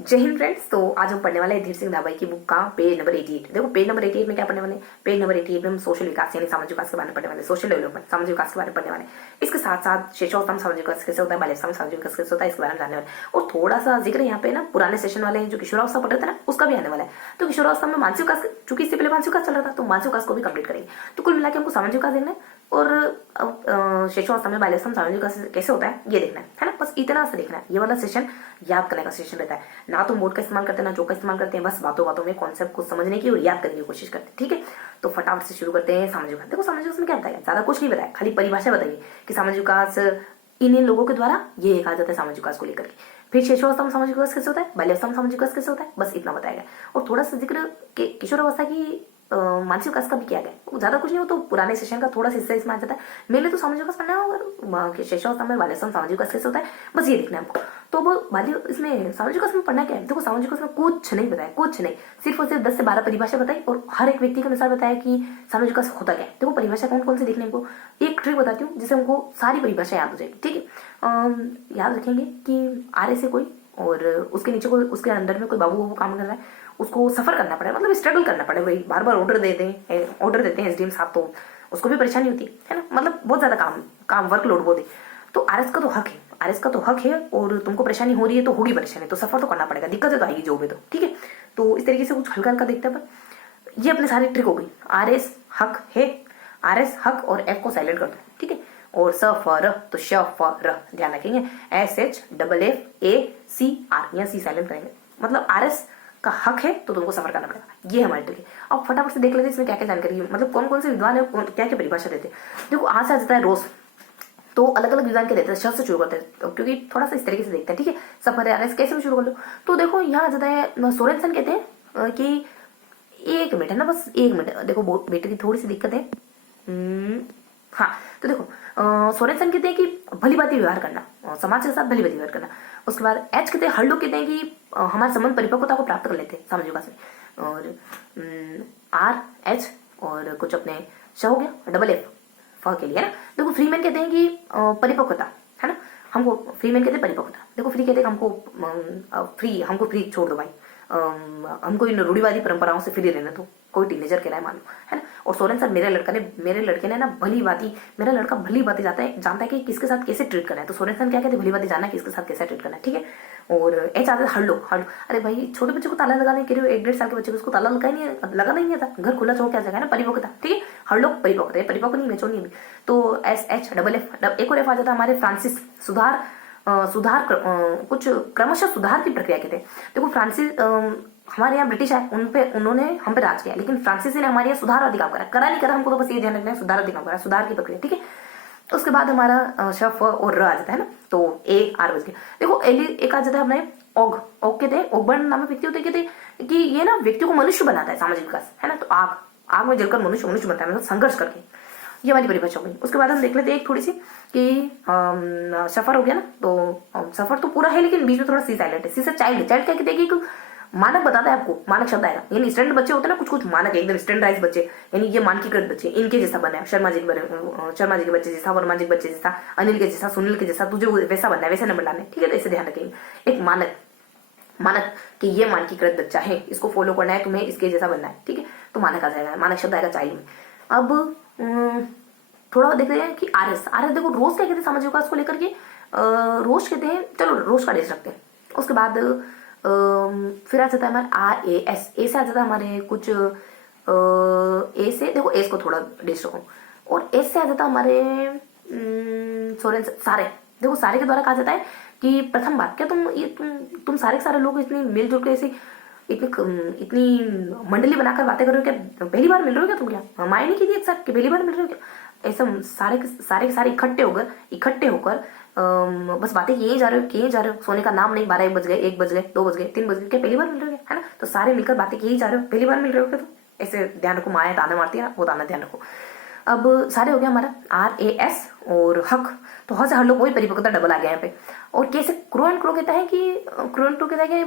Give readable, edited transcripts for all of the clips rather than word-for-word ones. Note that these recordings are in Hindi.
जय हिंद फ्रेंड्स। तो आज हम पढ़ने वाले हैं धीर सिंह धाबाई की बुक का पेज नंबर 88। देखो पेज नंबर 88 में क्या पढ़ने वाले हैं? पेज नंबर 88 में हम सोशल विकास यानी सामाजिक विकास के बारे में पढ़ने वाले, सोशल डेवलपमेंट सामाजिक विकास के बारे में पढ़ने वाले। इसके साथ साथ शिक्षोत्तम सामाजिक विकास कैसे होता है, बाल्यावस्था सामाजिक विकास कैसे होता है, इसके बारे में जानने वाले। और थोड़ा सा जिक्र यहाँ पे ना पुराने सेशन वाले जो किशोरावस्था पढ़ रहे थे ना उसका भी आने वाला है। तो किशोरावस्था में मानसिक विकास, चूंकि इससे पहले मानसिक विकास चल रहा था तो मानसिक विकास को भी कंप्लीट करेंगे। तो कुल मिला के हमको सामाजिक विकास देखना है और शिक्षावस्था में बाल्यावस्था सामाजिक विकास कैसे होता है ये देखना है ना। बस इतना सा देखना है। ये वाला सेशन याद करने का सेशन रहता है, ना तो बोर्ड का इस्तेमाल करते हैं ना जो का इस्तेमाल करते हैं, बस बातों बातों में कॉन्सेप्ट को समझने की और याद करने की कोशिश करते हैं। ठीक है, तो फटाफट से शुरू करते हैं सामाजिक विकास। देखो सामाजिक विकास में क्या बताया, ज्यादा कुछ नहीं बताया, खाली परिभाषा बताइए कि सामाजिक विकास इन लोगों के द्वारा ये कहा जाता है सामाजिक विकास को लेकर के। फिर शिशुअवस्था में सामाजिक विकास कैसे होता है, बाल्यावस्था में सामाजिक विकास कैसे होता है, बस इतना बताया गया। और थोड़ा सा जिक्र किशोरावस्था की मानसिक विकास का भी किया गया, ज्यादा कुछ नहीं हो तो पुराने सेशन का थोड़ा सा हिस्सा इसमें आ जाता है। मेरे तो सामाजिक विकास पढ़ना होगा, शिशुअवस्था में बाल्यावस्था में सामाजिक विकास कैसे होता है, बस ये देखना है हमको। तो वो बाल्य इसमें सामाजिक विकास में पढ़ना क्या है, देखो सामाजिक विकास में कुछ नहीं बताया, कुछ नहीं, सिर्फ और सिर्फ 10 से 12 परिभाषा बताई और हर एक व्यक्ति के अनुसार बताया कि सामाजिक विकास होता क्या है। देखो परिभाषा कौन कौन सी देखने को, एक ट्रिक बताती हूँ जिससे हमको सारी परिभाषा याद हो जाएगी। ठीक है, याद रखेंगे कि आर से कोई और उसके नीचे कोई, उसके अंडर में कोई बाबू काम कर रहा है, उसको सफर करना पड़े, मतलब स्ट्रगल करना पड़े। भाई बार बार ऑर्डर देते हैं एसडीएम साहब, तो उसको भी परेशानी होती है ना, मतलब बहुत ज्यादा काम वर्कलोड बहुत है। तो आरएस का तो हक है, आरएस का तो हक है और तुमको परेशानी हो रही है तो होगी परेशानी, तो सफर तो करना पड़ेगा, दिक्कत तो आएगी जो भी। तो ठीक है, तो इस तरीके से कुछ हल्का हल्का देखते हैं पर ये अपने सारी ट्रिक हो गई। आरएस हक है, आरएस हक और एफ को साइलेंट कर दो। ठीक है, और स फ र तो श फ र ध्यान रखेंगे, S H double F A C R, यहाँ सी साइलेंट करेंगे, मतलब आरएस का हक है तो तुमको सफर करना पड़ेगा। ये हमारी ट्रिक है। अब फटाफट से देख लेते हैं इसमें क्या क्या जानकारी है, मतलब कौन कौन से विद्वान है, क्या क्या परिभाषा देते हैं। देखो आज से आ जाता है रोज, तो अलग अलग विद्वान के देते हैं, शब्द से शुरू करते हैं तो क्योंकि थोड़ा सा इस तरीके से देखते हैं। ठीक है, सफर है आरएस कैसे भी शुरू कर लो। तो देखो यहाँ आ जाता है सोरेनसन कहते हैं कि एक मिनट है ना, बस एक मिनट, देखो बेटे की थोड़ी सी दिक्कत है। हाँ, तो देखो सोरेनसन कहते हैं कि भली भांति व्यवहार करना, समाज के साथ भली भांति व्यवहार करना। उसके बाद एच कहते हैं, हल्डो कहते हैं कि हमारे संबंध परिपक्वता को प्राप्त कर लेते हैं सामाजिक विकास में। और आर एच और कुछ अपने श हो गया, डबल एफ फ के लिए है ना। देखो फ्रीमैन कहते हैं कि परिपक्वता है ना, हमको फ्रीमैन कहते हैं परिपक्वता। देखो फ्री कहते हैं हमको फ्री छोड़ दो भाई, हमको इन रूढ़िवादी परंपराओं से फ्री रहना, तो कोई टीनेजर कह रहा है मान लो, है ना। और सोरेन सर मेरे लड़के ने ना भली बाती, मेरा लड़का भली बाती जानता है कि किसके साथ कैसे ट्रीट करना है। तो सोरेन सर क्या कहते हैं, भली बाती जानना है किसके साथ कैसे ट्रीट करना है। ठीक है, और एच आता है हल्लो। अरे भाई छोटे बच्चे को ताला लगाने के लिए, 1-1.5 साल के बच्चे को उसको ताला लगाना ही नहीं आता, घर खुला छोड़ क्या जगह है ना, परिपक्वता। ठीक है, हल्लो परिपक्वता, परिपक्व नहीं मेचो नहीं। तो एस एच डबल एफ, एक और एफ आ जाता है हमारे फ्रांसिस, कुछ क्रमशः सुधार की प्रक्रिया कहते हैं। देखो फ्रांसिस हमारे यहाँ ब्रिटिश है, उन्होंने हम पे राज किया, लेकिन फ्रांसीसी ने हमारे यहाँ सुधारवादी काम करा नहीं करा, हमको तो बस ये ध्यान रखना है सुधारवादी काम करा, सुधार की प्रक्रिया। ठीक है, उसके बाद हमारा श फ और र आ जाता है ना, तो ए आर बज गया। देखो एक आ जाता है अपने ओग कहते हैं, ओगबर्न नाम व्यक्ति होते कहते हैं कि ये ना व्यक्ति को मनुष्य बनाता है सामाजिक विकास, है ना। तो आग में जलकर मनुष्य बनता है, मतलब संघर्ष करके, ये वाली परिभाषा हो गई। उसके बाद हम देख लेते हैं एक थोड़ी सी कि सफर हो गया ना, तो सफर तो पूरा है लेकिन बीच में थोड़ा सी साइलेंट है। सी से चाइल्ड क्या कहते हैं कि मानक बताता है आपको, मानक शब्द आएगा, यानी स्टैंडर्ड बच्चे होते हैं ना, कुछ मानक एकदम स्टैंडर्डाइज बच्चे, यानी ये मानकीकृत बच्चे, इनके जैसा बनना है, शर्मा जी के बच्चे जैसा, वर्मा जी के बच्चे जैसा, अनिल के जैसा, सुनील के जैसा, तुझे वैसा बनना है, वैसे नंबर लाने। ठीक है, तो इसे ध्यान रखेंगे। एक मानक कि ये मानकीकृत बच्चा है, इसको फॉलो करना है, तुम्हें इसके जैसा बनना है। ठीक है, तो मानक आ जाएगा, मानक शब्द आएगा चाइल्ड में। अब थोड़ा देखते हैं कि आरएस देखो रोज क्या कहते हैं सामाजिक विकास को लेकर के, रोज कहते हैं, चलो रोज का डेज रखते हैं। उसके बाद फिर आ जाता है हमारा आर ए एस, ए से आ जाता है हमारे कुछ ए से, देखो एस को थोड़ा डेज रखो, और एस से आ जाता है हमारे सोरेन सारे। देखो सारे के द्वारा कहा जाता है कि प्रथम बार क्या तुम सारे के सारे लोग इतनी मिलजुल के ऐसे इतनी मंडली बनाकर बातें कर रहे हो क्या, पहली बार मिल रहे हो क्या तुम, क्या मायने नहीं की थी एक साथ कि पहली बार मिल रहे हो क्या, ऐसा सारे के सारे इकट्ठे होकर बस बातें किए जा रहे हो, सोने का नाम नहीं, 12-1 बज गए, 1 बज गए, 2 बज गए, 3 बज गए, क्या पहली बार मिल रहे हो, है ना। तो सारे मिलकर बातें किए जा रहे हो, पहली बार मिल रहे हो क्या, तो ऐसे ध्यान रखो, माया ताना मारती है ना, वो ताना ध्यान रखो। अब सारे हो गया हमारा आर ए एस और हक, तो हक से हर लोग वही परिपक्वता डबल आ गया यहाँ पे। और कैसे क्रो कहता है कि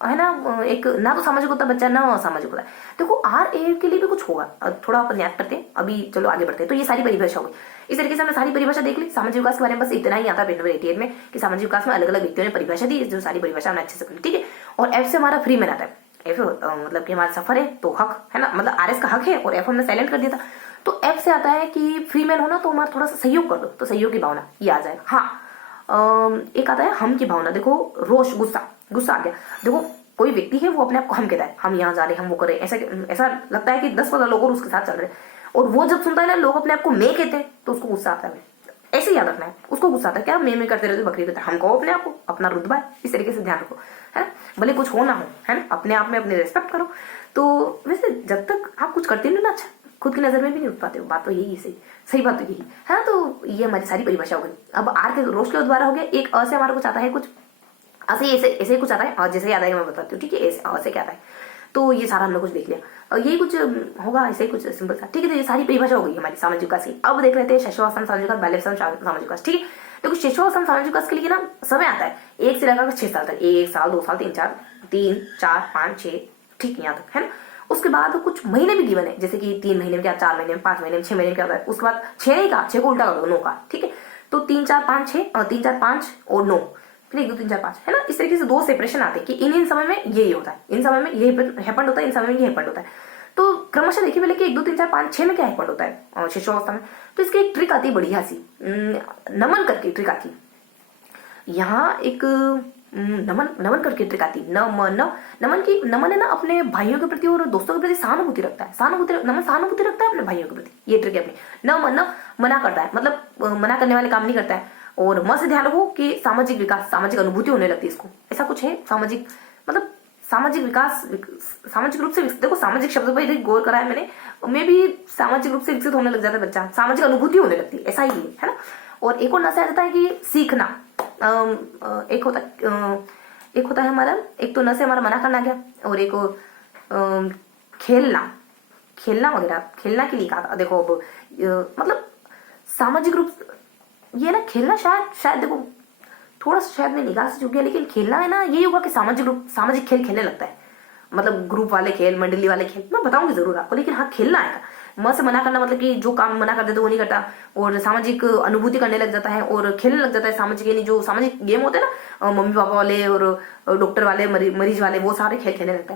है ना, एक ना तो सामाजिक होता बच्चा ना असामाजिक होता है। देखो आर ए के लिए भी कुछ होगा, थोड़ा अपन याद करते हैं, अभी चलो आगे बढ़ते हैं। तो ये सारी परिभाषा होगी। इस तरीके से हमने सारी परिभाषा देख ली सामाजिक विकास के बारे में। बस इतना ही आता है पेज नंबर 88 में कि सामाजिक विकास में अलग अलग व्यक्तियों ने परिभाषा दी, जो सारी परिभाषा हमने अच्छे से कर ली, ठीक है। और एफ से हमारा फ्री में आता है। एफ मतलब कि हमारा सफर है तो हक है ना, मतलब आर एस का हक है और एफ हमने साइलेंट कर दिया था। तो एफ से आता है कि फ्री मैन होना, तो हमारा थोड़ा सा सहयोग कर दो, तो सहयोग की भावना ये आ जाएगा। हाँ, एक आता है हम की भावना। देखो रोष, गुस्सा, गुस्सा आ गया। देखो कोई व्यक्ति है वो अपने आप को हम कहता है, हम यहाँ जा रहे हैं, हम वो करें, ऐसा ऐसा लगता है कि 10-15 लोग और उसके साथ चल रहे हैं, और वो जब सुनता है ना लोग अपने आप को मैं कहते हैं तो उसको गुस्सा आता है। ऐसे याद रखना है, उसको गुस्सा आता है, क्या मैं करते रहते बकरी कहता है, हम कहो अपने आप को, अपना रुतबा है, इस तरीके से ध्यान रखो, है ना। भले कुछ हो ना हो, है ना, अपने आप में अपने रेस्पेक्ट करो। तो वैसे जब तक आप कुछ करते नहीं ना अच्छा, खुद की नजर में भी नहीं उठ पाते हो, बात तो यही है, सही बात तो यही है ना। तो ये हमारी सारी परिभाषा हो गई। अब आर के रोज के द्वारा हो गया। एक अ से हमारा कुछ आता है, कुछ ऐसे ऐसे कुछ आता है, और जैसे याद आएगा मैं बताती हूँ, ठीक है। ऐसे क्या आता है, तो ये सारा हमने कुछ देख लिया, और यही कुछ होगा, ऐसे ही कुछ सिंपल सा, ठीक है। तो ये सारी परिभाषा हो गई हमारी सामाजिक विकास की। अब देख लेते हैं शैशवावस्था सामाजिक विकास, बाल्यावस्था सामाजिक विकास, ठीक है। देखो शैशवावस्था सामाजिक विकास के लिए ना समय आता है 1 से लेकर 6 साल तक, 1 साल 2 साल 3 4 5 6, ठीक है, यहाँ तक, है ना। उसके बाद कुछ महीने भी गिवन है, जैसे कि 3 महीने में क्या, 4 महीने में, 5 महीने में, 6 महीने में क्या होता है। उसके बाद 6 नहीं का 6 को उल्टा कर दो, 9 का, ठीक है। तो 3 4 5 6 और 3 4 5 और 9, फिर 1 2 3 4 5, है ना। इस तरीके से 2 सेपरेशन आते हैं कि इन समय में ये होता है, इन समय में ये हैपेंड होता है, इन समय में ये हैपेंड होता है। तो क्रमशः देखिए पहले कि 1 2 3 4 5 6 में क्या हैपेंड होता है शिशुअवस्था में। तो इसकी एक ट्रिक आती है बढ़िया सी, नमन करके ट्रिक आती है। यहाँ एक नमन करके ट्रिक आती है। नमन है ना, अपने भाइयों के प्रति और दोस्तों के प्रति सहानुभूति रखता है, नमन सहानुभूति रखता है अपने भाइयों के प्रति, ये ट्रिक है अपनी। मना करता है, मतलब मना करने वाले काम नहीं करता है। और से ध्यान रखो कि सामाजिक विकास, सामाजिक अनुभूति होने लगती है इसको, ऐसा कुछ है सामाजिक, मतलब सामाजिक विकास, सामाजिक रूप से विकसित। देखो सामाजिक शब्द पर गौर करा है मैंने, मैं भी सामाजिक रूप से विकसित होने लग जाता है बच्चा, सामाजिक अनुभूति होने लगती है, ऐसा ही है ना। और एक और नशा आ जाता है कि सीखना। एक होता है हमारा, एक तो नशे हमारा मना करना गया, और एक खेलना वगैरह, खेलना के लिए कहा। देखो अब मतलब सामाजिक रूप ये ना, खेलना शायद देखो थोड़ा सा शायद मैं निगाह से चुक गया, लेकिन खेलना है ना, यही होगा कि सामाजिक खेल खेलने लगता है, मतलब ग्रुप वाले खेल, मंडली वाले खेल, मैं बताऊंगी जरूर आपको, लेकिन हाँ खेलना आएगा। म से मना करना मतलब कि जो काम मना कर देते वो नहीं करता, और सामाजिक अनुभूति करने लग जाता है और खेलने लग जाता है। सामाजिक यानी जो सामाजिक गेम होते हैं ना, मम्मी पापा वाले और डॉक्टर वाले, मरीज वाले, वो सारे खेल खेलने लगता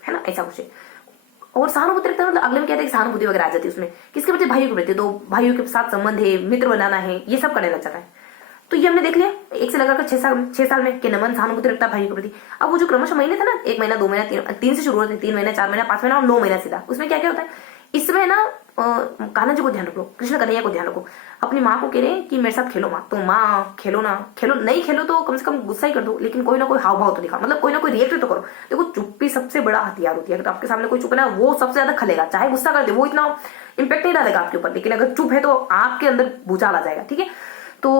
है ना, ऐसा कुछ है। और सहानुभूति रखता है, मतलब अगले में कहते हैं कि सहानुभूति वगैरह आ जाती है उसमें, किसके प्रति, भाइयों के प्रति। तो भाइयों के साथ संबंध है, मित्र बनाना है, ये सब करने लग जाता है। तो ये हमने देख लिया 1 से लगाकर 6 साल में कि नमन सहानुभूति रखता है भाइयों के प्रति। अब वो जो क्रमशः महीने थे ना, 1 महीना 2 महीना 3 से शुरू होते हैं, 3 महीना 4 महीना 5 महीना और 9 महीना सीधा, उसमें क्या क्या होता है। इसमें ना कान्हा जी को ध्यान रखो, कृष्ण कन्हैया को ध्यान रखो। अपनी माँ को कह रहे हैं कि मेरे साथ खेलो माँ, तो माँ खेलो ना, खेलो नहीं खेलो तो कम से कम गुस्सा ही कर दो, लेकिन कोई ना कोई हाव भाव तो दिखा, मतलब कोई ना कोई रिएक्ट तो करो। देखो चुप्पी सबसे बड़ा हथियार होती है, अगर आपके सामने कोई चुप है ना, वो सबसे ज्यादा खलेगा, चाहे गुस्सा कर दे, वो इतना इम्पैक्ट नहीं डालेगा आपके ऊपर, लेकिन अगर चुप है तो आपके अंदर भूचाल आ जाएगा, ठीक है। तो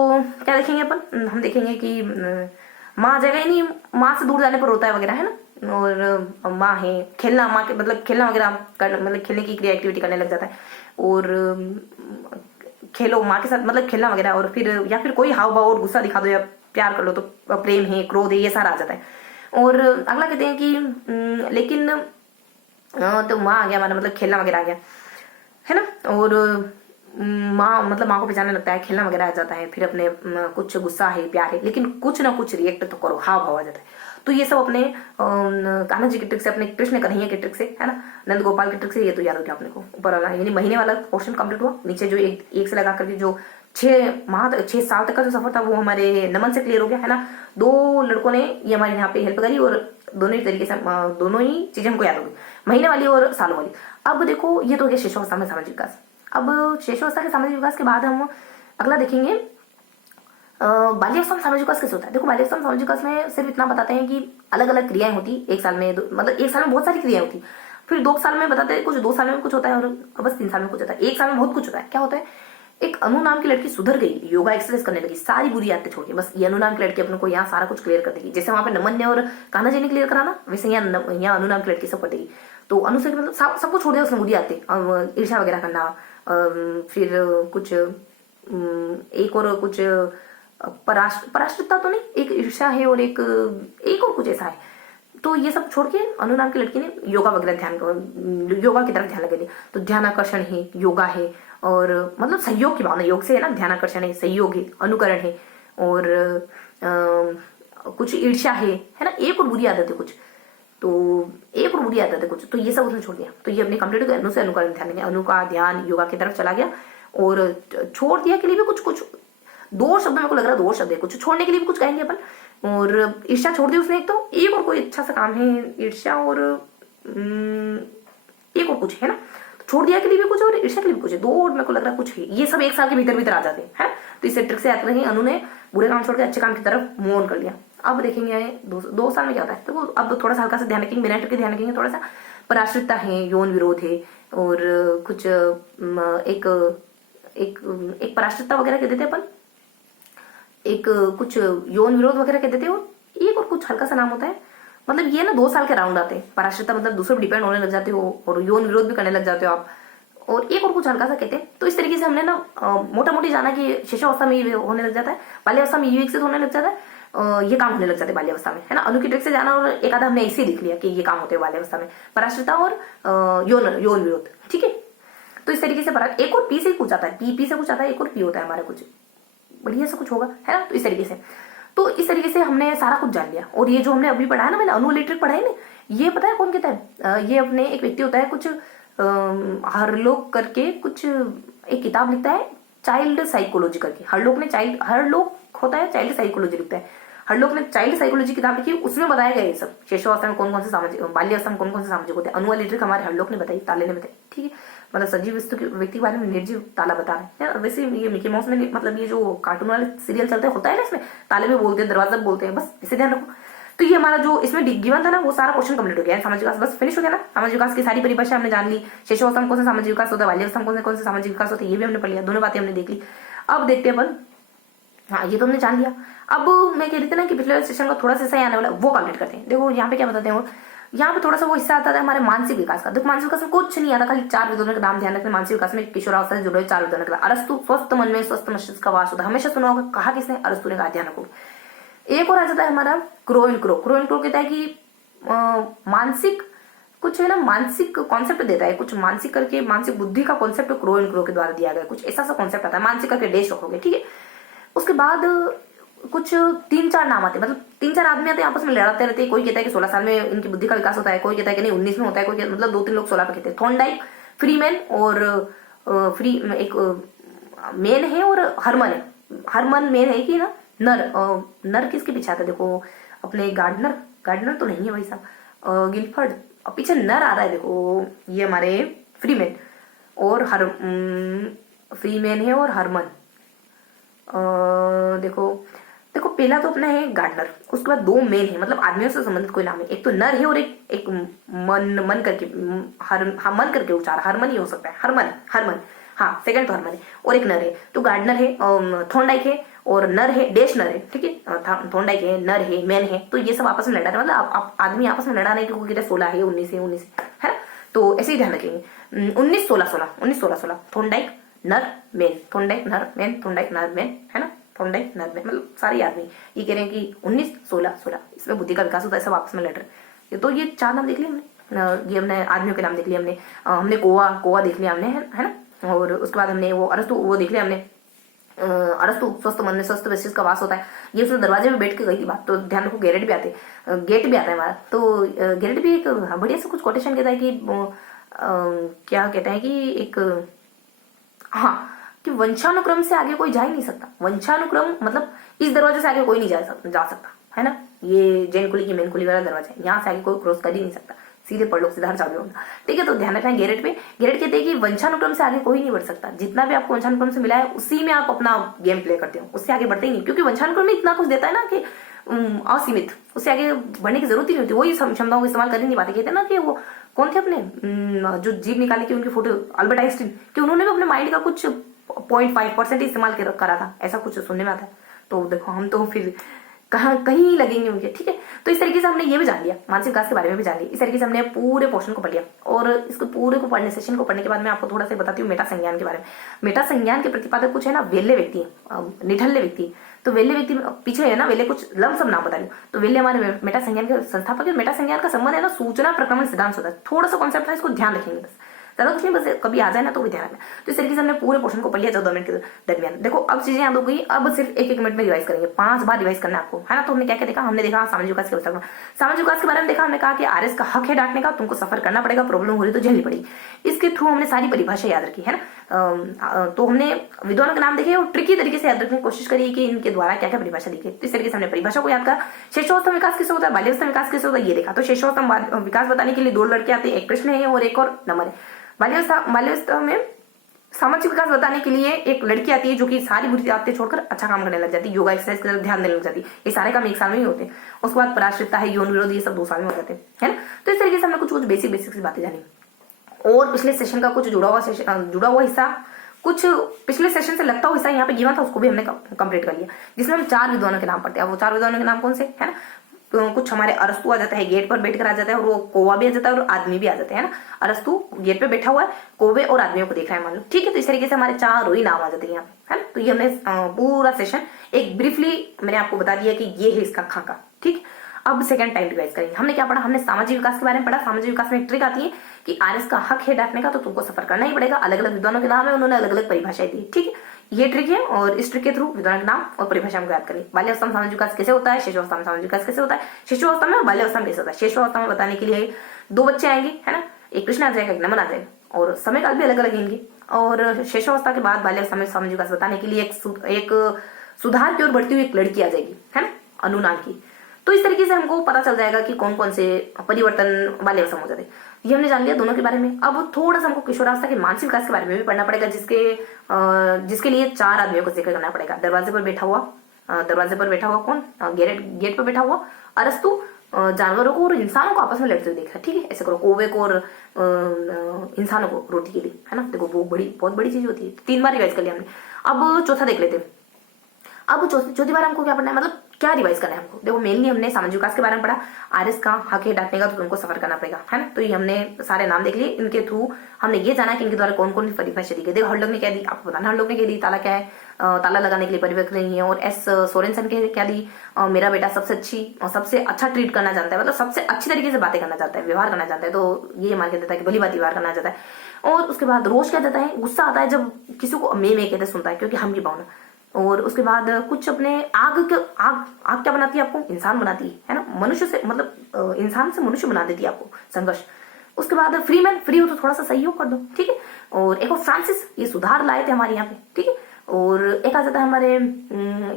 क्या देखेंगे अपन, हम देखेंगे कि माँ आ जाएगा, यानी माँ से दूर जाने पर रोता है वगैरह, है ना। और माँ है, खेलना, माँ के मतलब खेलना वगैरह करना, मतलब खेलने की क्रिया एक्टिविटी करने लग जाता है। और खेलो माँ के साथ, मतलब खेलना वगैरह, और फिर या फिर कोई हाव भाव और गुस्सा दिखा दो या प्यार कर लो, तो प्रेम है, क्रोध है, ये सारा आ जाता है। और अगला कहते हैं कि लेकिन तो माँ आ गया हमारा, मतलब खेलना वगैरह आ गया, है ना। और माँ मतलब माँ को पहचानने लगता है, खेलना वगैरह आ जाता है, फिर अपने कुछ गुस्सा है, प्यार है, लेकिन कुछ ना कुछ रिएक्ट तो करो, हाव भाव आ जाता है। तो ये सब अपने कान्हा जी की ट्रिक से, अपने कृष्ण कन्हैया की ट्रिक से, है ना, नंद गोपाल की ट्रिक से, ये तो याद हो गया अपने को। ऊपर वाला यानी महीने वाला पोर्शन कंप्लीट हुआ, नीचे जो एक से लगा करके जो 6 साल तक का जो सफर था वो हमारे नमन से क्लियर हो गया, है ना। 2 लड़कों ने ये हमारे यहाँ पे हेल्प करी, और दोनों ही तरीके से दोनों ही चीजें हमको याद हो गई, महीने वाली और सालों वाली। अब देखो ये तो हो गया शिशुअवस्था में सामाजिक विकास। अब शिशुअवस्था के सामाजिक विकास के बाद हम अगला देखेंगे बाल्यावस्था में सामाजिक विकास कैसे होता है। देखो बाल्यावस्था में सामाजिक विकास में सिर्फ इतना बताते हैं कि अलग अलग क्रियाएं होती, 1 साल में मतलब 1 साल में बहुत सारी क्रियाएं होती, फिर 2 साल में बताते हैं कुछ, 2 साल में कुछ होता है, और बस 3 साल में कुछ होता है। 1 साल में बहुत कुछ होता है। क्या होता है, एक अनु नाम की लड़की सुधर गई, योगा एक्सरसाइज करने लगी, सारी बुरी आदतें छोड़ के, बस ये अनु नाम की लड़की अपने को यहाँ सारा कुछ क्लियर कर देगी। जैसे वहां पे नमन ने और कान्हा जी ने क्लियर करा ना, वैसे यहाँ अनु नाम की लड़की सब कर देगी। तो अनु से मतलब सब कुछ छोड़ दिया उसने, बुरी आदतें, ईर्ष्या वगैरह करना, फिर कुछ एक और कुछ पराश्रितता तो नहीं, एक ईर्ष्या है और एक और कुछ ऐसा है, तो ये सब छोड़ के अनु नाम की लड़की ने योगा वगैरह योगा की तरफ ध्यान लगा दिया। तो ध्यान आकर्षण है, योगा है, और मतलब सहयोग की भावना, योग से है ना, ध्यान आकर्षण है, सहयोग है, अनुकरण है, और कुछ ईर्ष्या है ना, एक और बुरी आदत है कुछ, तो एक और बुरी आदत है कुछ, तो ये सब उसने छोड़ दिया। तो ये अपने कंप्लीट अनु से अनुकरण ध्यान देंगे, अनु का ध्यान योगा की तरफ चला गया, और छोड़ दिया के लिए भी कुछ कुछ दो शब्द मेरे को लग रहा है, दो शब्द है, कुछ छोड़ने के लिए भी कुछ कहेंगे अपन। और ईर्ष्या छोड़ दी उसने एक, तो एक और कोई अच्छा सा काम है, ईर्ष्या और एक और कुछ है ना, तो छोड़ दिया के लिए भी कुछ और ईर्ष्या के लिए भी कुछ है, दो और मेरे को लग रहा है कुछ है, ये सब एक साल के भीतर भीतर आ जाते हैं। तो इस ट्रिक से याद रखेंगे, अनु ने बुरे काम छोड़ के अच्छे काम की तरफ मूव ऑन कर लिया। अब देखेंगे दो साल में क्या होता है, तो अब थोड़ा सा हल्का सा ध्यान रखेंगे, बिना ट्रिक के ध्यान रखेंगे, थोड़ा सा पराश्रितता है, यौन विरोध है, और कुछ एक एक एक पराश्रितता वगैरह कह देते अपन, एक कुछ यौन विरोध वगैरह कह देते हो, एक और कुछ हल्का सा नाम होता है, मतलब ये ना 2 साल के राउंड आते हैं। पराश्रितता मतलब दूसरे पर डिपेंड होने लग जाते हो, और यौन विरोध भी करने लग जाते हो आप, और एक और कुछ हल्का सा कहते हैं। तो इस तरीके से हमने ना मोटा मोटी जाना कि शिशुअवस्था में ये होने लग जाता है, बाल्यावस्था में ये विकसित होने लग जाता है, ये काम होने लग जाते हैं बाल्यावस्था में, है ना। अनु की ट्रिक से जाना, और एक आधा हमने ऐसे लिख लिया कि ये काम होते हैं बाल्यावस्था में, पराश्रितता और यौन विरोध, ठीक है। तो इस तरीके से एक और पी से कुछ आता है, पी से कुछ आता है, एक और पी होता है हमारा, कुछ बढ़िया से कुछ होगा, है ना। तो इस तरीके से हमने सारा कुछ जान लिया। और ये जो हमने अभी पढ़ा है ना, मैंने अनु इलेक्ट्रिक पढ़ा है ना, ये पता है कौन कहता है, ये अपने एक व्यक्ति होता है कुछ हरलोक करके, कुछ एक किताब लिखता है चाइल्ड साइकोलॉजी करके, हरलोक होता है चाइल्ड साइकोलॉजी लिखता है, हरलोक ने चाइल्ड साइकोलॉजी किताब लिखी, उसमें बताया गया ये सब, शिशुअवस्था में कौन कौन से सामाजिक, बाल्यावस्था में कौन कौन से सामाजिक होते हैं। अनु वाली ट्रिक हमारे हरलोक ने बताई, ताले ने बताई, ठीक है। मतलब सजीव व्यक्ति के बारे में निर्जीव ताला बता रहे हैं। वैसे ये मिकी माउस में, मतलब ये जो कार्टून वाले सीरियल चलते होता है ना, इसमें ताले भी बोलते हैं, दरवाजा भी बोलते हैं, बस इसे ध्यान रखो। तो ये हमारा जो इसमें गिवन था ना, वो सारा क्वेश्चन कंप्लीट हो गया है। सामाजिक विकास बस फिनिश हो गया ना, सामाजिक विकास की सारी परिभाषा हमने जान ली, शिशुअवस्था में कौन सा सामाजिक विकास होता है, बाल्यावस्था में कौन सा सामाजिक विकास होता है, ये भी हमने पढ़ लिया, दोनों बातें हमने देख ली। अब देखते हैं अपन, हाँ ये तो हमने जान लिया। अब मैं कह रही थी ना कि पिछले सेशन का थोड़ा सा हिस्सा आने वाला, वो कंप्लीट करते हैं। देखो यहाँ पे क्या बताते हैं, यहाँ पे थोड़ा सा वो हिस्सा आता है हमारे मानसिक विकास का। देखो मानसिक विकास में कुछ नहीं आता, खाली 4 विद्वानों का नाम ध्यान रखना। मानसिक विकास में किशोरावस्था से जुड़े 4 विद्वानों का, अरस्तु स्वस्थ मन में स्वस्थ मस्तिष्क का वास होता है, हमेशा सुना होगा, कहा किसने, अरस्तु ने कहा, ध्यान रखो। एक और आ जाता है हमारा क्रो एंड क्रो कहता है कि मानसिक कुछ है ना, मानसिक कॉन्सेप्ट देता है कुछ, मानसिक करके मानसिक बुद्धि का कॉन्सेप्ट क्रो एंड क्रो के द्वारा दिया गया, कुछ ऐसा सा कॉन्सेप्ट आता है, मानसिक करके डैश रखोगे, ठीक है। उसके बाद कुछ 3-4 नाम आते हैं, मतलब 3-4 आदमी आते हैं, आपस में लड़ाते रहते हैं। कोई कहता है कि 16 साल में इनकी बुद्धि का विकास होता है, कोई कहता है कि नहीं 19 में होता है, कोई मतलब 2-3 लोग 16 पे कहते हैं। थॉर्नडाइक, फ्रीमैन और एक मेन है और हरमन है। हरमन मेन है कि ना, नर किसके पीछे आता है, देखो अपने गार्डनर तो नहीं है भाई साहब, गिलफर्ड, और पीछे नर आ रहा है, देखो ये हमारे फ्रीमैन और फ्रीमैन है और हरमन। देखो पहला तो अपना है गार्डनर, उसके बाद 2 मेन है, मतलब आदमियों से संबंधित कोई नाम है, एक तो नर है और एक मन करके, मन करके उच्चार, हरमन ही हो सकता है, हरमन, हाँ सेकंड तो हरमन है, और एक नर है। तो गार्डनर है, थॉर्नडाइक है, और नर है, डैश नर है, ठीक है। थॉर्नडाइक है, नर है, मैन है, तो ये सब आपस में लड़ा रहे, मतलब आदमी आपस में लड़ा नहीं कि कोई 16 है, 19 है ना। तो ऐसे ही ध्यान रखेंगे, 19-16 थॉर्नडाइक नर मैन, थॉर्नडाइक नर मैन, थॉर्नडाइक नर मैन, है ना, थॉर्नडाइक नर मैन, मतलब सारे आदमी ये कह रहे हैं कि 19-16 इसमें बुद्धि का विकास होता है, सब आपस में लड़ रहे। तो ये 4 नाम देख लिए हमने, ये हमने आदमियों के नाम देख लिए हमने कोआ देख लिया हमने, है ना। और उसके बाद हमने वो अरस्तु वो देख लिया हमने, अरस्तु स्वस्थ मन में स्वस्थ मस्तिष्क का वास होता है, ये उसने दरवाजे में बैठ के गई थी बात। तो ध्यान रखो गेट भी आता है हमारा। तो गेट भी एक बढ़िया से कुछ कोटेशन कहता है कि क्या कहता है कि एक, हाँ, कि वंशानुक्रम से आगे कोई जा ही नहीं सकता। वंशानुक्रम मतलब इस दरवाजे से आगे कोई नहीं जा सकता, है ना। ये जैन कुली की मेन कुली वाला दरवाजा है, यहाँ से आगे कोई क्रॉस कर ही नहीं सकता, सीधे पढ़ लो, सीधा चालू होगा, ठीक है। तो ध्यान रखना है गेरेट कहते हैं कि वंशानुक्रम से आगे कोई नहीं बढ़ सकता। जितना भी आपको वंशानुक्रम से मिला है उसी में आप अपना गेम प्ले करते हो, उससे आगे बढ़ते ही नहीं, क्योंकि वंशानुक्रम में इतना कुछ देता है ना कि असीमित, उससे आगे बढ़ने की जरूरत ही नहीं होती। वही क्षमताओं को इस्तेमाल कर ही नहीं पाते। कहते हैं ना कि वो कौन थे अपने जो जीव निकाली थी उनकी फोटो, अल्बर्ट आइंस्टीन, कि उन्होंने भी अपने माइंड का कुछ 0.5% इस्तेमाल करा था, ऐसा कुछ सुनने में आता है। तो देखो हम तो फिर कहाँ कहीं लगेंगे मुझे, ठीक है। तो इस तरीके से हमने ये भी जान लिया, मानसिक विकास के बारे में भी जान लिया। इस तरीके से हमने पूरे पोर्शन को पढ़ लिया और इसको पूरे को पढ़ने सेशन को पढ़ने के बाद मैं आपको थोड़ा सा बताती हूँ मेटा संज्ञान के बारे में। मेटा संज्ञान के प्रतिपादक कुछ है ना वेल्ले व्यक्ति, निठल्ले व्यक्ति। तो वेल्ले व्यक्ति पीछे है ना, वेल्ले कुछ लमसम नाम बता रही हूँ। तो वेल्ले हमारे मेटा संज्ञान के संस्थापक है। मेटा संज्ञान का संबंध है ना सूचना प्रक्रमण सिद्धांत से होता है। थोड़ा सा कॉन्सेप्ट है, इसको ध्यान रखेंगे बस, ज्यादा कुछ नहीं, बस कभी आ जाए ना तो भी ध्यान रखना। तो इस तरीके से हमने पूरे पोर्शन को पढ़ लिया 14 मिनट के दरमियान। देखो अब चीजें याद हो गई, अब सिर्फ एक मिनट में रिवाइज करेंगे, 5 बार रिवाइज करना है आपको, है ना। तो हमने क्या क्या देखा, हमने देखा सामाजिक विकास के पुस्तक में, सामाजिक विकास के बारे में देखा, हमने कहा कि आरएस का हक है डांटने का, तुमको सफर करना पड़ेगा, प्रॉब्लम हो रही तो झेलनी पड़ेगी। इसके थ्रू हमने सारी परिभाषा याद रखी, है ना। तो हमने विद्वानों के नाम देखे और ट्रिकी तरीके से याद रखने की कोशिश करी कि इनके द्वारा क्या क्या परिभाषा दी गई। तो इस तरीके से हमने परिभाषा को याद करा। शिशुअवस्था विकास किससे होता है, बाल्यावस्था विकास किससे होता है, ये देखा। तो शिशुअवस्था विकास बताने के लिए 2 लड़के आते हैं, एक कृष्ण है और एक और नमन है। बाल्यावस्था में सामाजिक विकास बताने के लिए एक लड़की आती है जो कि सारी बुरी आदतें छोड़कर अच्छा काम करने लग जाती है, योगा एक्सरसाइज की तरफ ध्यान देने लग जाती है। ये सारे काम 1 साल में ही होते हैं। उसके बाद पराश्रितता है, यौन विरोध, ये सब 2 साल में हो जाते हैं, है ना। तो इस तरीके से हमने कुछ बेसिक सी बातें जानी और पिछले सेशन का कुछ जुड़ा हुआ हिस्सा, कुछ पिछले सेशन से लगता हुआ हिस्सा यहाँ पे गिवन था, उसको भी हमने कंप्लीट कर लिया, जिसमें हम 4 विद्वानों के नाम पढ़ते हैं। वो 4 विद्वानों के नाम कौन से, है ना। तो कुछ हमारे अरस्तु आ जाता है, गेट पर बैठकर आ जाता है, और वो कौवा भी आ जाता है और आदमी भी आ जाते हैं, है ना। अरस्तु गेट पे बैठा हुआ है, कौवे और आदमियों को देख रहा है मान लो, ठीक है। तो इस तरीके से हमारे 4 ही नाम आ जाते हैं यहाँ पे, है ना। तो ये हमने पूरा सेशन एक ब्रीफली मैंने आपको बता दिया कि ये है इसका खाका, ठीक। अब सेकंड टाइम रिवाइज करेंगे। हमने क्या पढ़ा, हमने सामाजिक विकास के बारे में पढ़ा। सामाजिक विकास में एक ट्रिक आती है कि आरएस का हक है डांटने का, तो तुमको सफर करना ही पड़ेगा। अलग अलग विद्वानों के नाम है, उन्होंने अलग अलग परिभाषाएं दी, ठीक है। ये ट्रिक है और इस ट्रिक के थ्रू विद्वान के नाम और परिभाषा को याद करें। बाल्यावस्था में सामाजिक विकास कैसे होता है, शिशुअवस्था में सामाजिक विकास कैसे होता है, शिशुअवस्था में, बाल्यावस्था में कैसे होता है। शिशुअवस्था में बताने के लिए 2 बच्चे आएंगे, है ना, एक कृष्ण आ जाएगा, एक नमन आ जाएगा, और समय काल भी अलग अलग होंगे। और शिशुअवस्था के बाद बाल्यावस्था में सामाजिक विकास बताने के लिए एक सुधार की ओर बढ़ती हुई एक लड़की आ जाएगी, है ना, अनु नाम की। तो इस तरीके से हमको पता चल जाएगा कि कौन कौन से परिवर्तन बाल्यावस्था में हो जाते हैं। ये हमने जान लिया दोनों के बारे में। अब थोड़ा सा हमको किशोरावस्था के मानसिक विकास के बारे में भी पढ़ना पड़ेगा, जिसके लिए 4 आदमियों को जिक्र करना पड़ेगा। दरवाजे पर बैठा हुआ कौन, गेट पर बैठा हुआ अरस्तु जानवरों को और इंसानों को आपस में लड़ते हुए देखा, ठीक है। ऐसे करो, कौवे को और इंसानों को रोटी के लिए, है ना। देखो वो बहुत बड़ी चीज होती है। 3 बार रिवाइज कर लिया हमने। अब चौथा देख लेते हैं। अब चौथी बार हमको क्या पढ़ना है, मतलब क्या रिवाइज करना है हमको। देखो मेनली हमने सामाजिक विकास के बारे में पढ़ा, आरएस का हक है डांटने का, तो तुमको सफर करना पड़ेगा, है ना। तो ये हमने सारे नाम देख लिए। इनके थ्रू हमने ये जाना कि इनके द्वारा कौन कौन परिभाषा दी गई। देखो हर लोग ने क्या दी, आपको बताना हर लोग ने क्या दी। ताला क्या है, ताला लगाने के लिए परिवर्तन नहीं है। और एस सोरेनसन के क्या दी, मेरा बेटा सबसे अच्छी और सबसे अच्छा ट्रीट करना जानता है, मतलब सबसे अच्छी तरीके से बातें करना चाहता है, व्यवहार करना चाहता है। तो ये मान के देता है कि भली बात व्यवहार करना चाहता है। और उसके बाद रोष क्या देता है, गुस्सा आता है जब किसी को मे कहते सुनता है, क्योंकि हम की भावना। और उसके बाद कुछ अपने आग क्या बनाती है आपको, इंसान बनाती है ना, मनुष्य से, मतलब इंसान से मनुष्य बना देती है आपको, संघर्ष। उसके बाद फ्री हो तो थोड़ा सा सहयोग कर दो, ठीक है। और एक और फ्रांसिस, ये सुधार लाए थे हमारे यहाँ पे, ठीक है। और एक आ जाता है हमारे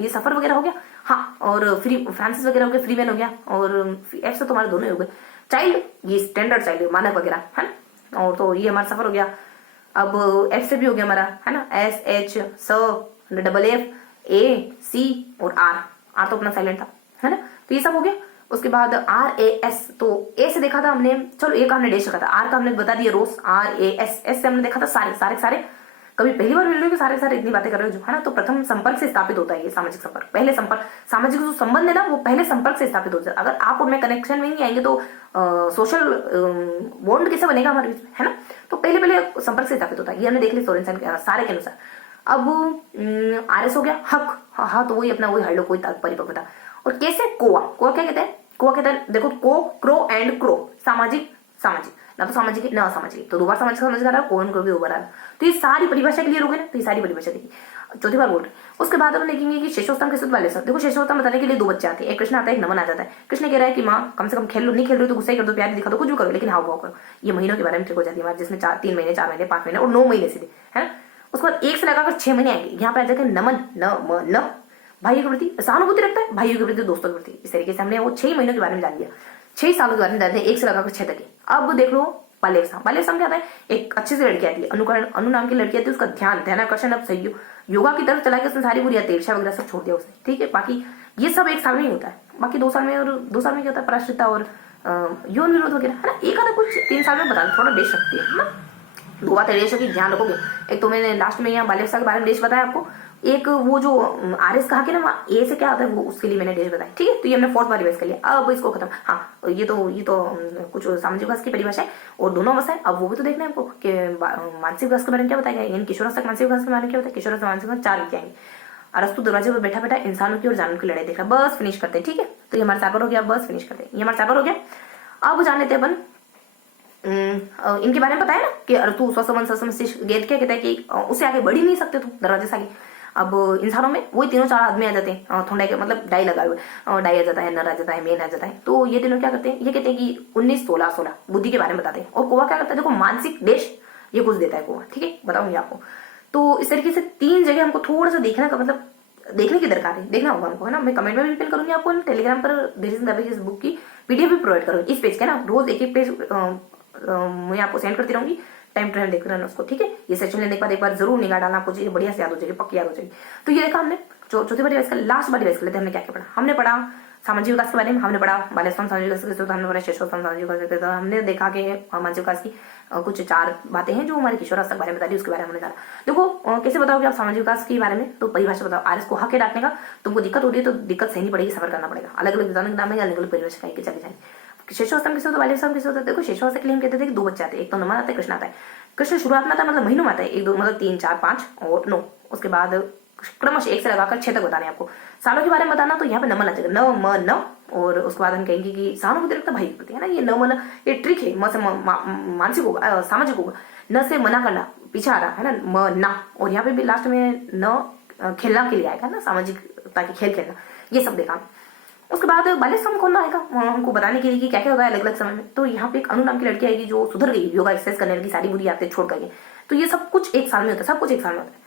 ये सफर वगैरह हो गया, हाँ। और फ्रांसिस वगैरह हो गया, फ्री मैन हो गया, और एफ से तो हमारे दोनों ही हो गए। चाइल्ड, ये स्टैंडर्ड चाइल्ड, मानव वगैरह, है ना। और तो ये हमारा सफर हो गया। अब एफ से भी हो गया हमारा, है ना, एस एच स डबल एफ ए सी और आर तो अपना साइलेंट था, है ना। तो ये सब हो गया। उसके बाद आर ए एस, तो ए से देखा था हमने, चलो ए का हमने डेश रखा था, आर का हमने बता दिया रोस, आर ए एस, एस से हमने देखा था सारे। कभी पहली बार मिल रहे हो कि सारे इतनी बातें कर रहे हो, जो है ना। तो प्रथम संपर्क से स्थापित होता है ये सामाजिक संपर्क, पहले संपर्क, सामाजिक जो संबंध है ना वो पहले संपर्क से स्थापित होता है। अगर आप उनमें कनेक्शन में नहीं आएंगे तो सोशल बॉन्ड कैसे बनेगा हमारे बीच में, है ना। तो पहले संपर्क से स्थापित होता है। ये हमने देख लिया सोरेनसन के सारे के अनुसार। अब आरएस हो गया हक, हाँ तो वही अपना वही हर लोग कोई परिपक्वता। और कैसे कोआ क्या कहते हैं, कोआ कहते हैं, देखो को, क्रो एंड क्रो, सामाजिक ना तो सामाजिक ना असामाजिक, तो 2 बार सामाजिक समझ आ रहा है, कोन को भी 2 बार आ रहा है। तो ये सारी परिभाषा क्लियर हो गई ना, तो ये सारी परिभाषा देखी, चौथी बार बोल रहे। उसके बाद हम देखेंगे कि शिशुअवस्था के वाले सब। देखो शिशुअवस्था बताने के लिए 2 बच्चे आते हैं, एक कृष्ण आता है, एक नमन आ जाता है। कृष्ण कह रहा है कि माँ कम से कम खेल लो, नहीं खेल रही तो गुस्सा ही कर दो, प्यार दिखा दो, कुछ भी करो, लेकिन हाव भाव करो। ये महीनों के बारे में ट्रिक हो जाती है, जिसमें 3 महीने, 4 महीने, 5 महीने और 9 महीने सीधे, है ना। उसके बाद 1 से लगाकर 6 महीने आएंगे, यहाँ पे आ जाते हैं नमन, न भाइयों के प्रति सहानुभूति रखता है, भाइयों के प्रति, दोस्तों के प्रति। इस तरीके से हमने वो 6 महीनों के बारे में जान लिया, 6 सालों के बारे में जानते हैं, 1 से लगाकर 6 तक। अब देख लो बाल्यावस्था में क्या आता है, एक अच्छी सी लड़की आती है, अनु नाम की लड़की आती है, उसका ध्यानाकर्षण अब सही योगा की तरफ चला के उसने सारी बुरी आदतें ईर्ष्या वगैरह सब छोड़ दिया उसने, ठीक है। बाकी ये सब 1 साल में ही होता है, बाकी 2 साल में, और 2 साल में क्या होता है, पराश्रिता और यौन विरोध वगैरह, है ना। एक आधा कुछ 3 साल में बता थोड़ा देश रखती है ना। दो बातें देशों की ध्यान रखोगे। एक तो मैंने लास्ट में यहाँ बाल्यवस्था के बारे में देश बताया आपको, एक वो जो आरएस कहा कि ना वहाँ ए से क्या आता है वो, उसके लिए मैंने देश बताया। ठीक है, तो ये हमने फोर्थ बार रिवाइज कर लिया। अब इसको खत्म। हाँ, ये तो कुछ सामाजिक विकास की परिभाषा है और दोनों अवस्था है। अब वो भी तो देखना है आपको कि मानसिक विकास के बारे में क्या बताया गया, किशोरावस्था मानसिक विकास के बारे में क्या बताया, किशोरावस्था मानसिक विकास 4 क्या है। अरस्तु दरवाजे पर बैठा बैठा इंसानों की और जानवरों की लड़ाई देख रहा। बस फिनिश करते हैं। ठीक है, तो ये हमारा चार बार हो गया। बस फिनिश करते हैं, ये हमारा चार बार हो गया। अब जान लेते हैं अपन इनके बारे में। पता है ना कि अरस्तु स्वसमन ससमस्तिष्क गेट क्या कहता है कि उससे आगे बढ़ ही नहीं सकते तुम दरवाजे से आगे। अब इंसानों में वही तीनों चार आदमी आ जाते हैं, थोड़ा के मतलब डाई लगा हुए, डाई आ जाता है, नर आ जाता है, मेन आ जाता है। तो ये तीनों क्या करते हैं, ये कहते हैं कि 19 16 16 बुद्धि के बारे में बताते हैं। और कोवा क्या करता है, देखो मानसिक देश ये कुछ देता है कोवा। ठीक है, बताऊंगी आपको। तो इस तरीके से 3 जगह हमको थोड़ा सा देखने का मतलब देखने की दरकार है, देखना होगा हमको, है ना। मैं कमेंट में भी पिन करूंगी आपको, टेलीग्राम पर इस बुक की पीडीएफ भी प्रोवाइड करूंगी। इस पेज का ना रोज एक पेज मैं आपको सेंड करती रहूंगी, टाइम टू टाइम देख रहना उसको। ठीक है, ये सेशन लेने के बाद एक बार जरूर निगाह डालना, आपको चीजें बढ़िया से याद हो जाएगी, पक्की याद हो जाएगी। तो ये देखा हमने चौथी बार रिवाइज कर, लास्ट बार रिवाइज कर लेते हैं। हमने क्या क्या पढ़ा, हमने पढ़ा सामाजिक विकास के बारे में, हमने पढ़ा बाल्यवस्था सामाजिक विकास, हमने पढ़ा शिशुअवस्था सामाजिक विकास। हमने देखा कि मानसिक विकास की कुछ 4 बातें हैं जो हमारे किशोरावस्था के बारे में बता दी, उसके बारे में हमने जाना। देखो कैसे बताओगे आप सामाजिक विकास के बारे में, तो परिभाषा बताओ। आरएस को हक है डांटने का, तुमको दिक्कत हो रही है तो दिक्कत सहनी पड़ेगी, सफर करना पड़ेगा। अलग अलग विधानों के नाम है, अलग अलग परिभाषा चले जाए। शिशुअवस्था में किसी होता है, बाल्यवस्था में किसी होता है। देखो शिशुअवस्था के लिए हम कहते थे कि 2 बच्चे आते हैं, एक तो नमन आता है, कृष्ण आता है। कृष्ण शुरुआत में आता है मतलब महीनों में आता है, 1 2 मतलब 3 4 5 और 9। उसके बाद क्रमश 1 से लगाकर 6 तक बताने आपको। सालों के बारे में बताना तो यहाँ पे नमन आ जाएगा, न म न। और उसके बाद हम कहेंगे कि सालों को देखता भाई प्रति, है ना। ये न मन ये ट्रिक है, म से मानसिक होगा, सामाजिक होगा। न से मना करना पीछे आ रहा है ना, म ना। और यहाँ पे भी लास्ट में न खेलना के लिए आएगा ना, सामाजिक ताकि खेल खेलना, ये सब देखा। उसके बाद बाल्यवस्था में कौन आएगा हमको बताने के लिए कि क्या क्या होगा अलग अलग समय में। तो यहाँ पे एक अनु नाम की लड़की आएगी जो सुधर गई, योगा एक्सरसाइज करने लगी, सारी बुरी आदतें छोड़ करके। तो ये सब कुछ 1 साल में होता है, सब कुछ 1 साल में होता है।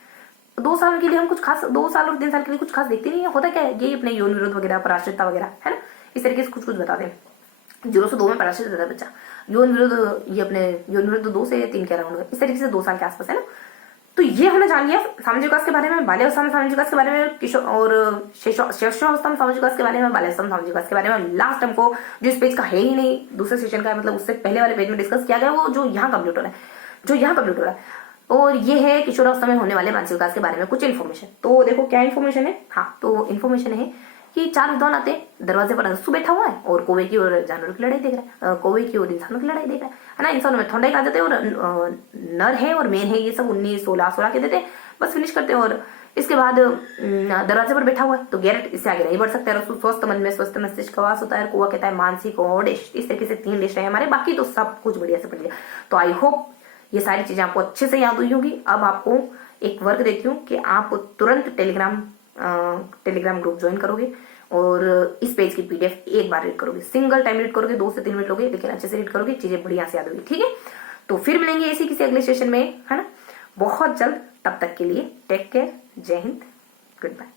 2 साल के लिए हम कुछ खास, 2 साल और 3 साल के लिए कुछ खास देखते नहीं है। होता क्या है, ये अपने यौन विरोध वगैरह, पराश्रितता वगैरह, है ना। इस तरीके से कुछ कुछ बताते हैं। 0 से 2 में पराश्रित रहता है बच्चा। यौन विरोध, ये अपने यौन विरोध 2 से 3 के अराउंड, इस तरीके से 2 साल के आसपास, है ना। तो ये हमने जान लिया सामाजिक विकास के बारे में, बाल्यावस्था में सामाजिक विकास के बारे में, किशोर और शिशुअवस्था में सामाजिक विकास के बारे में, बाल्यावस्था में सामाजिक विकास के बारे में। लास्ट हमको जो इस पेज का है ही नहीं, दूसरे सेशन का है, मतलब उससे पहले वाले पेज में डिस्कस किया गया, वो जो यहाँ कंप्लीट हो रहा है, जो यहाँ कंप्लीट हो रहा है। और ये है किशोरावस्था में होने वाले मानसिक विकास के बारे में कुछ इन्फॉर्मेशन। तो देखो क्या इन्फॉर्मेशन है। हाँ, तो इन्फॉर्मेशन है कि 4 विद्वान आते हैं, दरवाजे पर अरस्तु बैठा हुआ है और कौवे की और जानवरों की लड़ाई देख रहा है, कौवे की और इंसानों की लड़ाई देख रहा है ना। इंसानों में थोड़ा ही आ जाते हैं और नर है और मेन है, ये सब 19 16 16 के देते हैं। बस फिनिश करते हैं। और इसके बाद दरवाजे पर बैठा हुआ है तो गैरेट इससे आगे नहीं बढ़ सकता है। स्वस्थ मन में स्वस्थ मस्तिष्क का वास होता है। कौवा कहता है मानसिक और डिश। इस तरीके से 3 डिश है हमारे, बाकी तो सब कुछ बढ़िया से पढ़ लिया। तो आई होप ये सारी चीजें आपको अच्छे से याद हुई होगी। अब आपको एक वर्क देती हूँ कि आप तुरंत टेलीग्राम ग्रुप ज्वाइन करोगे और इस पेज की पीडीएफ एक बार रीड करोगे, सिंगल टाइम रीड करोगे, 2 से 3 मिनट लोगे, लेकिन अच्छे से रीड करोगे, चीजें बढ़िया से याद होगी। ठीक है, तो फिर मिलेंगे इसी किसी अगले सेशन में, है ना, बहुत जल्द। तब तक के लिए टेक केयर, जय हिंद, गुड बाय।